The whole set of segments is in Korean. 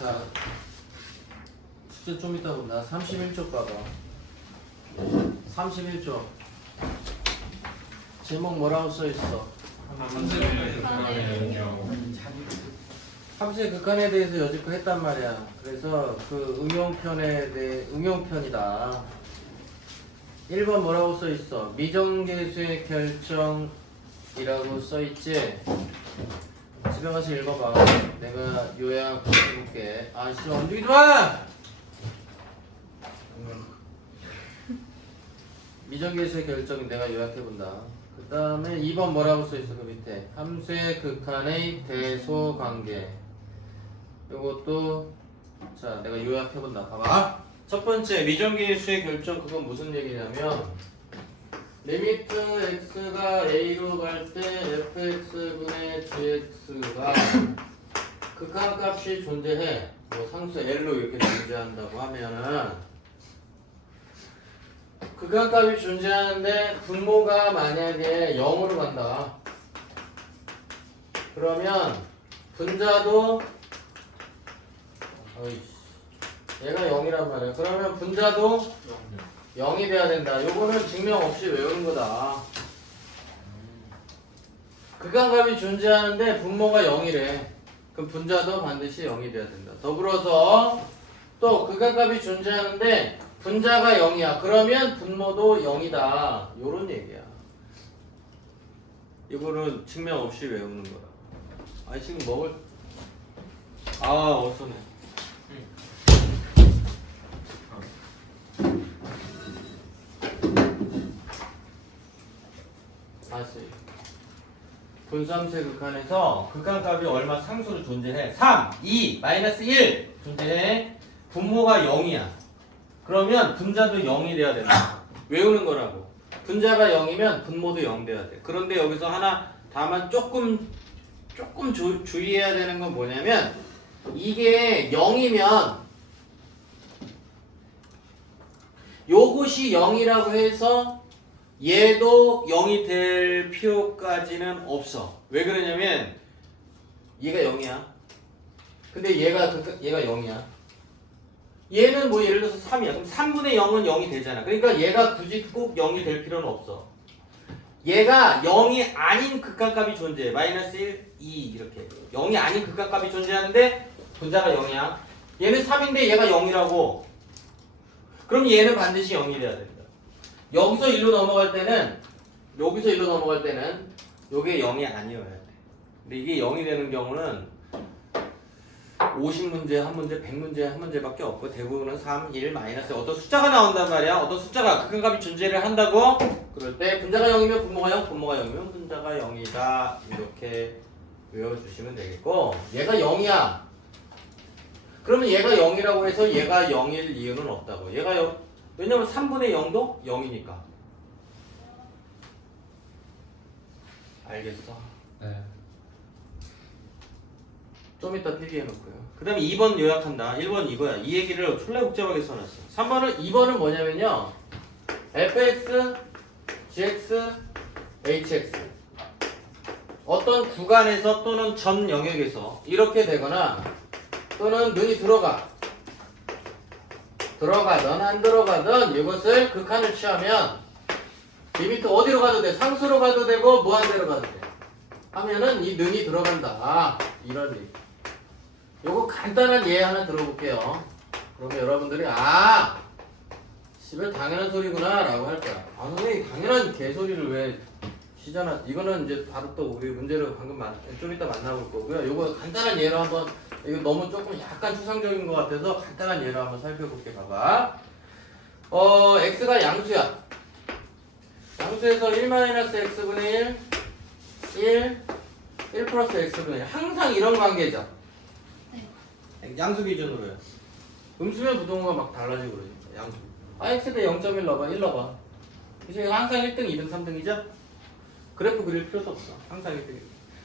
자, 숙제 좀 이따 본다. 31쪽 봐봐. 31쪽. 제목 뭐라고 써 있어? 함수의 극한에 대해서 여지껏 했단 말이야. 그래서 그 응용편에 대해 응용편이다. 1번 뭐라고 써 있어? 미정계수의 결정이라고 써 있지. 집에 가서 읽어봐. 내가 요약 해볼게. 아, 싫어. 움직이지 마! 미정계수의 결정은 내가 요약해본다. 그 다음에 2번 뭐라고 써있어, 그 밑에. 함수의 극한의 대소관계. 요것도, 자, 내가 요약해본다. 봐봐. 첫 번째, 미정계수의 결정, 그건 무슨 얘기냐면, 리미트 x가 a로 갈 때 fx분의 gx가 극한값이 존재해. 뭐 상수 l로 이렇게 존재한다고 하면은 극한값이 존재하는데 분모가 만약에 0으로 간다. 그러면 분자도 어이씨 얘가 0이란 말이야. 그러면 분자도 0이 돼야 된다. 요거는 증명 없이 외우는 거다. 극한값이 존재하는데 분모가 0이래. 그럼 분자도 반드시 0이 돼야 된다. 더불어서 또 극한값이 존재하는데 분자가 0이야. 그러면 분모도 0이다. 요런 얘기야. 이거는 증명 없이 외우는 거라. 아 지금 먹을 아 어서네. 다시 분수함수의 극한에서 극한값이 얼마 상수로 존재해? 3, 2, 마이너스 1 존재해. 분모가 0이야. 그러면 분자도 0이 돼야 된다. 외우는 거라고. 분자가 0이면 분모도 0 돼야 돼. 그런데 여기서 하나 다만 조금 조금 주, 주의해야 되는 건 뭐냐면 이게 0이면 요것이 0이라고 해서 얘도 0이 될 필요까지는 없어. 왜 그러냐면 얘가 0이야. 근데 얘가 그- 얘가 0이야. 얘는 뭐 예를 들어서 3이야. 그럼 3분의 0은 0이 되잖아. 그러니까 얘가 굳이 꼭 0이 될 필요는 없어. 얘가 0이 아닌 극한값이 존재해. 마이너스 1, 2 이렇게. 0이 아닌 극한값이 존재하는데 분자가 0이야. 얘는 3인데 얘가 0이라고. 그럼 얘는 반드시 0이 돼야 된다. 여기서 1로 넘어갈 때는 여기서 1로 넘어갈 때는 요게 0이 아니어야 돼. 근데 이게 0이 되는 경우는 50문제 한 문제, 100문제 한 문제밖에 없고 대부분은 3, 1, 마이너스 어떤 숫자가 나온단 말이야. 어떤 숫자가 극한값이 존재를 한다고 그럴 때 분자가 0이면 분모가 0, 분모가 0이면 분자가 0이다. 이렇게 외워주시면 되겠고 얘가 0이야. 그러면 얘가 0이라고 해서 얘가 0일 이유는 없다고. 얘가 0, 왜냐면 3분의 0도 0이니까. 알겠어. 네. 좀 이따 필기해놓고요. 그 다음에 2번 요약한다. 1번 이거야. 이 얘기를 촐레복잡하게 써놨어. 3번은 2번은 뭐냐면요. fx, gx, hx 어떤 구간에서 또는 전 영역에서 이렇게 되거나 또는 눈이 들어가 들어가든 안 들어가든 이것을 극한을 취하면 리미트 어디로 가도 돼? 상수로 가도 되고 무한대로 가도 돼. 하면은 이 능이 들어간다. 이런 얘기. 요거 간단한 예 하나 들어볼게요. 그러면 여러분들이 아 집에 당연한 소리구나 라고 할 거야. 아 선생님 당연한 개소리를 왜 시잖아 이거는 이제 바로 또 우리 문제를 방금 만, 좀 이따 만나볼 거고요. 요거 간단한 예로 한번 이거 너무 조금 약간 추상적인 것 같아서 간단한 예로 한번 살펴볼게 봐봐. 어 x가 양수야. 양수에서 1-x분의 1 1 1 플러스 x분의 1 항상 이런 관계죠. 양수 기준으로요. 음수면 부동호가 막 달라지고 그러니까 양수. 아 x 대 0.1 넣어봐. 1 넣어봐. 이제 항상 1등 2등 3등이죠? 그래프 그릴 필요도 없어. 항상 1등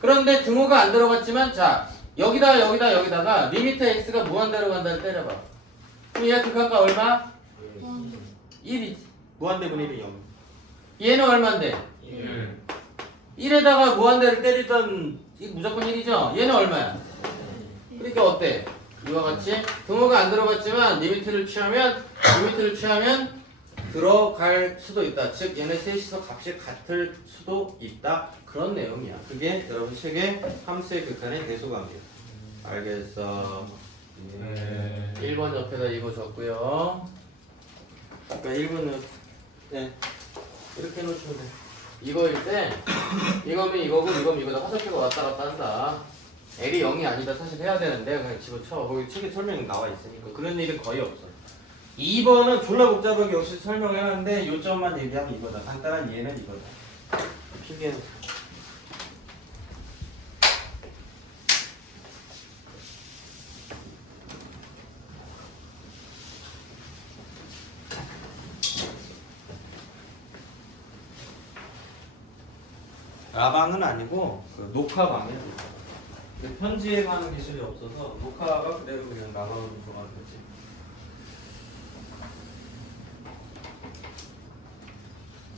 그런데 등호가 안 들어갔지만 자 여기다 여기다 여기다가 리미트 x가 무한대로 간다를 때려봐 그럼 얘 극한가 얼마? 1이지 무한대분의 1이 0 얘는 얼마인데? 1. 1에다가 무한대를 때리던 이 무조건 1이죠? 얘는 얼마야? 그러니까 어때? 이와 같이 등호가 안 들어갔지만 리미트를 취하면 리미트를 취하면 들어갈 수도 있다. 즉 얘네 셋이서 값이 같을 수도 있다. 그런 내용이야. 그게 여러분 책의 함수의 극한의 대소관계야. 알겠어. 네. 1번 옆에다 이거 적고요. 아까 1번은 네. 이렇게 해놓으시면 돼. 이거일 때 이거면 이거고 이거면 이거다 화살표가 왔다 갔다 한다. L이 0이 아니다 사실 해야 되는데 그냥 집어쳐. 거기 책에 설명이 나와 있으니까 그런 일이 거의 없어. 2번은 졸라 복잡하게 역시 설명해놨는데 요점만 얘기하면 이거다. 간단한 얘는 이거다. 필기해놓자. 라방은 아니고 그 녹화방이야. 근데 편지에 가는 기술이 없어서 녹화가 그대로 그냥 라방으로 들어가는 거지.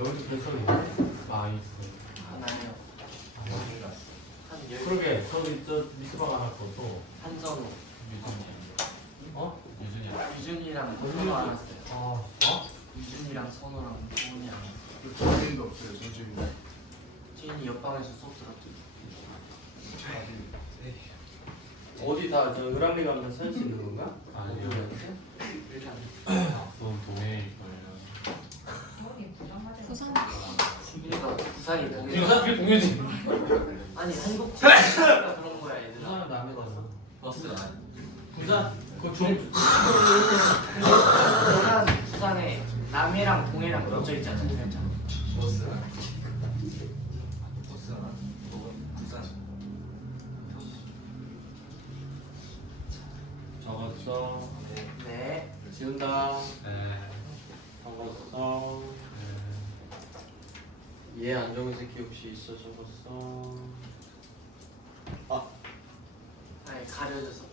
여기도 별소리 아 있어. 하나요. 한 열. 그러게 저기 저 미스방 하나 것도 한정우. 어? 유준이랑 유준이. 선호 안 왔어요. 어? 어? 유준이랑 선호랑 도훈이 안 왔어요. 전주인도 없어요. 전주인도. 지인이 옆방에서 수업 들었죠. 어디 다 저 을왕리 가면 살수 있는 건가? 아니요. 일단 그건 동해일 거예요. 부산 부산이 동해. 부산 그게 동해지. 아니 한국 친구가 그런 거야 얘들아. 부산 남해 가서 버스 아니. 부산 그 중. 부산 부산에 남해랑 동해랑 겹쳐 있잖아. 살짝. 버스. 버스 하나. 부산. 적었어. 네. 지운다. 네. 적었어. 얘 안정의 새끼 혹시 있어 적었어. 아 아니 가려져서.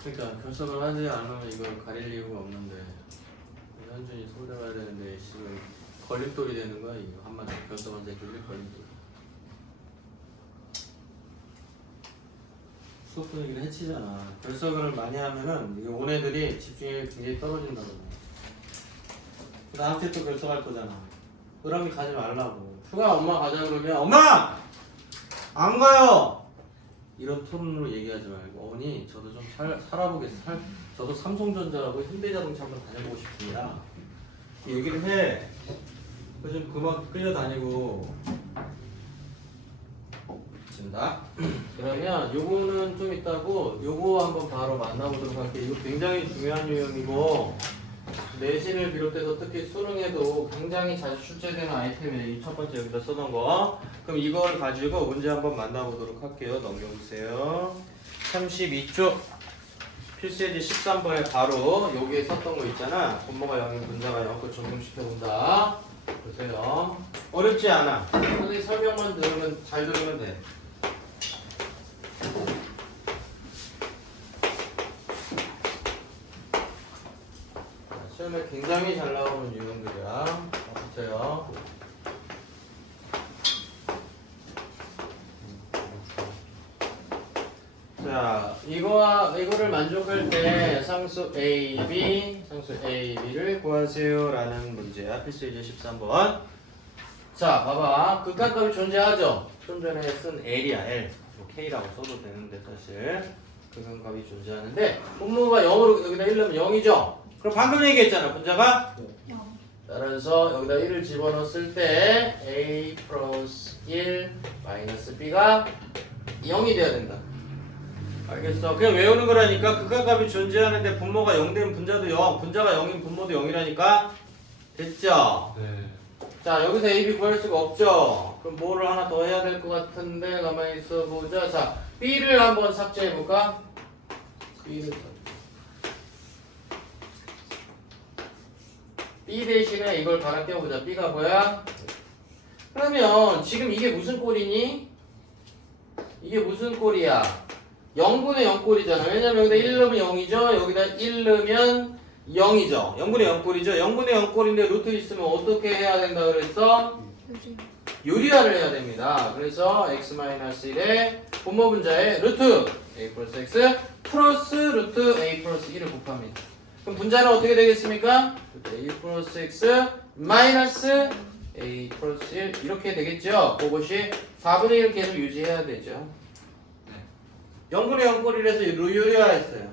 그러니까 결석을 하지 않으면 이걸 가릴 이유가 없는데 현준이 서울대 가야 되는데 지금 걸림돌이 되는 거야 이거 한마디 결석한 새끼들이 걸림돌. 수업 분위기를 해치잖아. 결석을 많이 하면은 이게 온 애들이 집중력이 굉장히 떨어진다고. 주에 또 결석할 거잖아. 그러면 가지 말라고. 휴가 엄마 가자 그러면 엄마 안 가요. 이런 톤으로 얘기하지 말고 어머니 저도 좀 살, 살아보겠어. 살, 저도 삼성전자하고 현대자동차 한번 다녀보고 싶습니다. 이 얘기를 해. 요즘 그만 끌려다니고. 진다. 그러면 요거는 좀 있다고 요거 한번 바로 만나보도록 할게요. 이거 굉장히 중요한 유형이고 내신을 비롯해서 특히 수능에도 굉장히 자주 출제되는 아이템이에요. 이첫 번째 여기다 써놓은 거. 그럼 이걸 가지고 문제 한번 만나보도록 할게요. 넘겨보세요. 32쪽 필수예제 13번에 바로 여기에 썼던 거 있잖아. 분모가 0인 분자가 0, 그 적용시켜 본다. 보세요. 어렵지 않아. 선생님 설명만 들으면 잘 들으면 돼. 자, 시험에 굉장히 잘 나오는 유형들이야. 자, 보세요. 자, 이거와 이거를 만족할 때 상수 A, B, 상수 A, B를 구하세요라는 문제야. 필수 이제 13번. 자, 봐봐. 극한값이 존재하죠. 좀 전에 쓴 L이야, L. 뭐 K라고 써도 되는데 사실 극한값이 존재하는데 분모가 0으로 여기다 1 넣으면 0이죠. 그럼 방금 얘기했잖아, 분자가. 따라서 여기다 1을 집어넣었을 때 A 플러스 1 마이너스 B가 0이 돼야 된다. 알겠어. 그냥 외우는 거라니까 극한값이 존재하는데 분모가 0된 분자도 0, 분자가 0인 분모도 0이라니까 됐죠? 네. 자 여기서 A, B 구할 수가 없죠. 그럼 뭐를 하나 더 해야 될 것 같은데 가만히 있어 보자. 자 B를 한번 삭제해 볼까? B를 삭제. B 대신에 이걸 갈아 껴보자. B가 뭐야? 그러면 지금 이게 무슨 꼴이니? 이게 무슨 꼴이야? 0분의 0꼴이잖아. 왜냐면 여기다 1 넣으면 0이죠. 여기다 1 넣으면 0이죠. 0분의 0꼴이죠. 0분의 0꼴인데 루트 있으면 어떻게 해야 된다 그랬어? 유리화를 해야 됩니다. 그래서 x-1의 분모 분자의 루트 a 플러스 x 플러스 루트 a 플러스 1을 곱합니다. 그럼 분자는 어떻게 되겠습니까? 루트 a 플러스 x 마이너스 a 플러스 1 이렇게 되겠죠? 그것이 4분의 1을 계속 유지해야 되죠. 네. 0분의 0꼴이라서 유리화 했어요.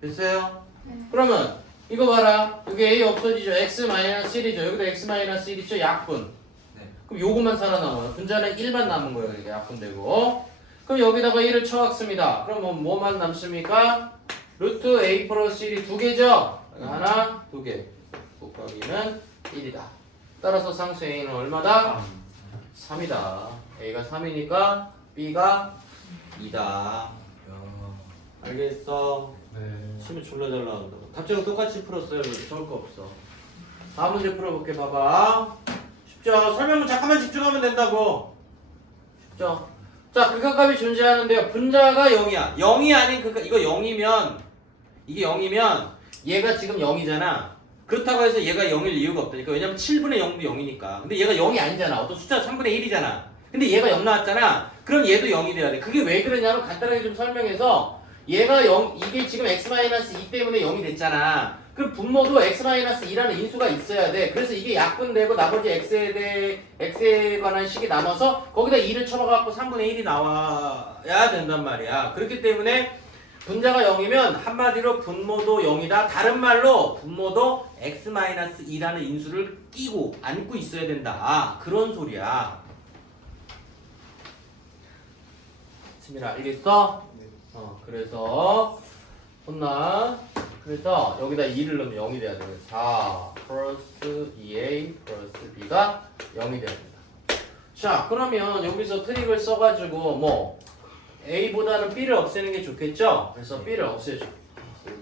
됐어요? 그러면 이거 봐라. 여기 a 없어지죠. x 마이너스 1이죠. 여기도 x 마이너스 1 있죠. 약분. 네. 그럼 요것만 살아남아요. 분자는 1만 남은 거예요. 이게 약분되고. 그럼 여기다가 1을 쳐왔습니다. 그럼 뭐, 뭐만 남습니까? 루트 a 플러스 1이 두 개죠? 하나, 두 개. 곱하기는 1이다. 따라서 상수 a는 얼마다? 3이다. a가 3이니까 b가 2다. 야. 알겠어? 네. 치면 졸라 잘 나온다고. 답장은 똑같이 풀었어요. 적을 거 없어. 다음 문제 풀어볼게. 봐봐. 쉽죠? 설명문 잠깐만 집중하면 된다고. 쉽죠? 자, 극한값이 존재하는데요. 분자가 0이야. 0이 아닌 극한, 이거 0이면, 이게 0이면, 얘가 지금 0이잖아. 그렇다고 해서 얘가 0일 이유가 없다니까. 왜냐면 7분의 0도 0이니까. 근데 얘가 0이 아니잖아. 어떤 숫자 3분의 1이잖아. 근데 얘가 0 나왔잖아. 그럼 얘도 0이 돼야 돼. 그게 왜 그러냐면 간단하게 좀 설명해서 얘가 0, 이게 지금 x-2 때문에 0이 됐잖아. 그럼 분모도 x-2라는 인수가 있어야 돼. 그래서 이게 약분되고 나머지 x에 대해 x에 관한 식이 남아서 거기다 2를 쳐박아갖고 3분의 1이 나와야 된단 말이야. 그렇기 때문에 분자가 0이면 한마디로 분모도 0이다. 다른 말로 분모도 x-2라는 인수를 끼고 안고 있어야 된다. 아, 그런 소리야. 지민아 알겠어? 어, 그래서 혼나. 그래서 여기다 2를 넣으면 0이 돼야 돼요. 4 플러스 2a 플러스 b가 0이 돼야 된다. 자, 그러면 여기서 트릭을 써가지고 뭐 a보다는 b를 없애는 게 좋겠죠? 그래서 b를 없애줘.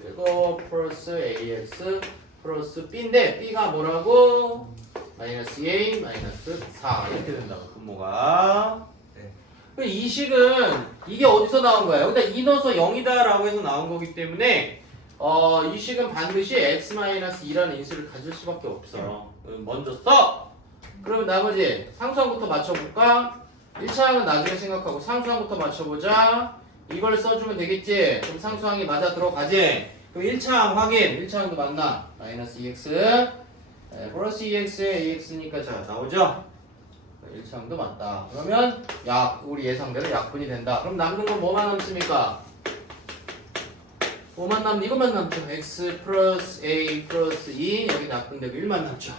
그리고 플러스 ax 플러스 b인데 b가 뭐라고? 마이너스 a 마이너스 4 이렇게 된다고 분모가. 네. 그이 식은 이게 어디서 나온 거야? 여기다 2 넣어서 0이다 라고 해서 나온 거기 때문에 어, 이 식은 반드시 x-2라는 인수를 가질 수밖에 없어. 그럼 먼저 써! 그러면 나머지 상수항부터 맞춰볼까? 1차항은 나중에 생각하고 상수항부터 맞춰보자. 이걸 써주면 되겠지? 그럼 상수항이 맞아 들어가지? 그럼 1차항 확인. 1차항도 맞나? 마이너스 2x 네, 플러스 2x에 ax니까 자 나오죠? 1차항도 맞다. 그러면 약 우리 예상대로 약분이 된다. 그럼 남는 건 뭐만 남습니까? 뭐만 남는 이것만 남죠. x 플러스 a 플러스 2 여기 약분되고 1만 남죠.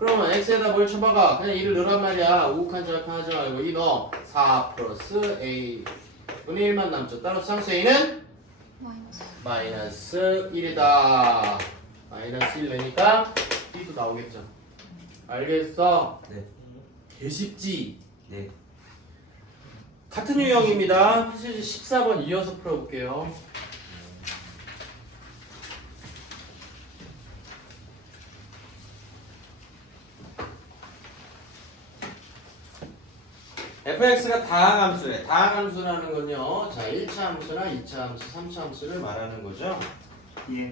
네. 그러면 x에다 뭘 쳐박아? 그냥 2를 넣으란 말이야. 우욱한 절판 하지 말고 2 넣어. 4 플러스 a 분의 1만 남죠. 따라서 상수 a는 마이너스 마이너스 1이다. 마이너스 1 내니까 b도 나오겠죠. 알겠어? 네. 개 쉽지? 네. 같은 유형입니다. 패시지 14번 이어서 풀어볼게요. Fx가 다항함수래. 다항함수라는 건요. 자, 1차 함수나 2차 함수, 3차 함수를 말하는 거죠. 예.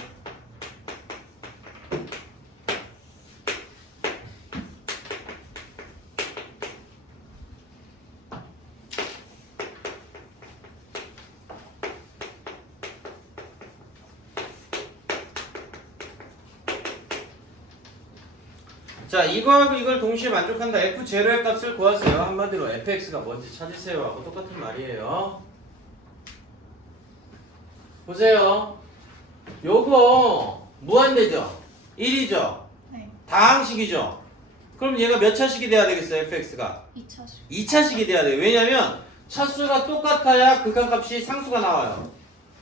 자, 이거하고 이걸 동시에 만족한다. f0의 값을 구하세요. 한마디로 fx가 뭔지 찾으세요. 하고 똑같은 말이에요. 보세요. 요거 무한대죠? 1이죠? 네 다항식이죠? 그럼 얘가 몇 차식이 돼야 되겠어요, fx가? 2차식 2차식이 돼야 돼요. 왜냐면 차수가 똑같아야 극한값이 상수가 나와요.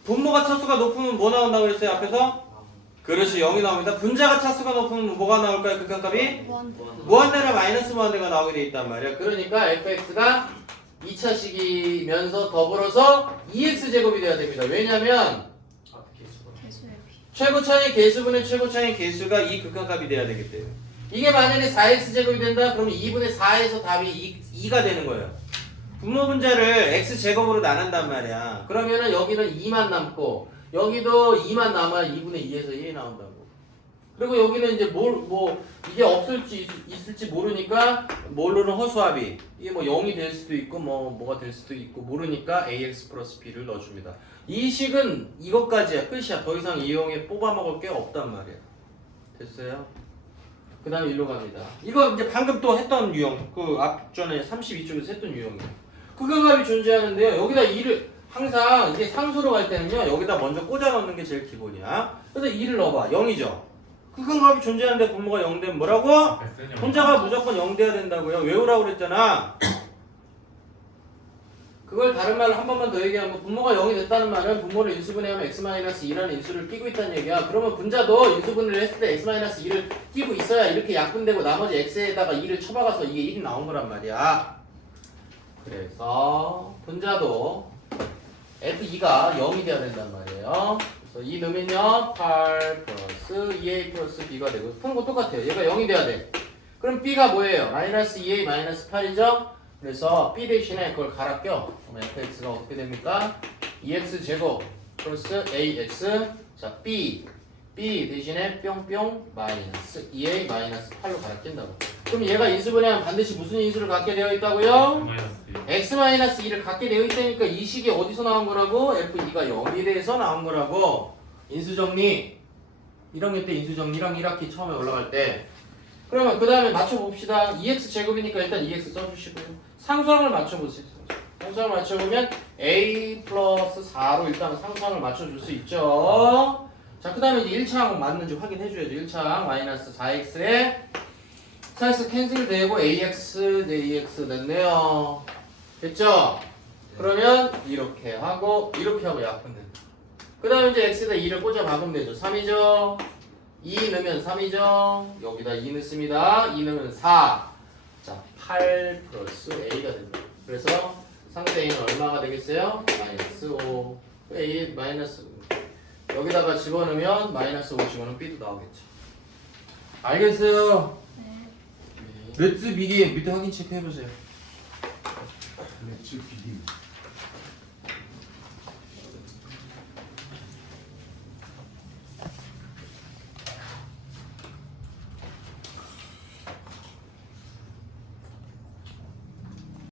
분모가 차수가 높으면 뭐 나온다고 그랬어요, 앞에서? 그렇지, 0이 나옵니다. 분자가 차수가 높으면 뭐가 나올까요, 극한값이? 무한대 무한대나 마이너스 무한대가 나오게 돼 있단 말이야. 그러니까 fx가 2차 식이면서 더불어서 2x 제곱이 돼야 됩니다. 왜냐면 비 최고차의 개수분의 최고차의 개수가 이 극한값이 돼야 되기 때문에 이게 만약에 4x 제곱이 된다 그러면 2분의 4에서 답이 2, 가 되는 거예요 분모 분자를 x 제곱으로 나눈단 말이야 그러면은 여기는 2만 남고 여기도 2만 남아야 2분의 2에서 1이 나온다고 그리고 여기는 이제 뭘 뭐 이게 없을지 있- 있을지 모르니까 뭘로는 허수아비 이게 뭐 0이 될 수도 있고 뭐 뭐가 될 수도 있고 모르니까 ax 플러스 b를 넣어줍니다. 이 식은 이것까지야 끝이야. 더 이상 이용해 뽑아 먹을 게 없단 말이야. 됐어요? 그 다음에 일로 갑니다. 이거 이제 방금 또 했던 유형 그 앞전에 32쪽에서 했던 유형이에요. 극한값이 존재하는데요. 여기다 2를 항상 이게 상수로 갈 때는요. 여기다 먼저 꽂아 넣는 게 제일 기본이야. 그래서 2를 넣어봐. 0이죠. 극한값이 존재하는데 분모가 0 되면 뭐라고? 혼자가 무조건 0 돼야 된다고요. 외우라고 그랬잖아. 그걸 다른 말로 한 번만 더 얘기하면 분모가 0이 됐다는 말은 분모를 인수분해하면 x-2라는 인수를 끼고 있다는 얘기야. 그러면 분자도 인수분해를 했을 때 x-2를 끼고 있어야 이렇게 약분되고 나머지 x에다가 2를 쳐박아서 이게 1이 나온 거란 말이야. 그래서 분자도 f2가 0이 돼야 된단 말이에요. 그래서 2 넣으면요 8 플러스 2a 플러스 b가 되고 푸는 거 똑같아요. 얘가 0이 돼야 돼. 그럼 b가 뭐예요? 마이너스 2a 마이너스 8이죠? 그래서 b 대신에 그걸 갈아 껴. 그럼 fx가 어떻게 됩니까? 2x 제곱 플러스 ax 자 b b 대신에 뿅뿅 마이너스 2a 마이너스 8로 갈아 낀다고. 그럼 얘가 인수분해하면 반드시 무슨 인수를 갖게 되어 있다고요? x-2를 갖게 되어 있다니까 이 식이 어디서 나온 거라고? f2가 0이 돼서 나온 거라고. 인수정리. 1학년 때 인수정리랑 1학기 처음에 올라갈 때. 그러면 그 다음에 맞춰봅시다. 2x 제곱이니까 일단 2x 써주시고요. 상수항을 맞춰보세요. 상수항을 맞춰보면 a 플러스 4로 일단 상수항을 맞춰줄 수 있죠 자 그 다음에 이제 1차 항 맞는지 확인해줘야죠 1차 항 마이너스 4x에 4x 캔슬되고 ax 대 ax 됐네요 됐죠? 그러면 이렇게 하고 이렇게 하고 약분된다. 그 다음에 이제 x에다 2를 꽂아 박으면 되죠. 3이죠? 2 넣으면 3이죠? 여기다 2 넣습니다. 2 넣으면 4. 자, 8 플러스 a가 된다. 그래서 상대 a는 얼마가 되겠어요? 마이너스 5. a 마이너스 여기다가 집어넣으면 마이너스 5 집어넣으면 b도 나오겠죠. 알겠어요? 렛츠 비긴 밑에 확인 체크 해보세요. 렛츠 비긴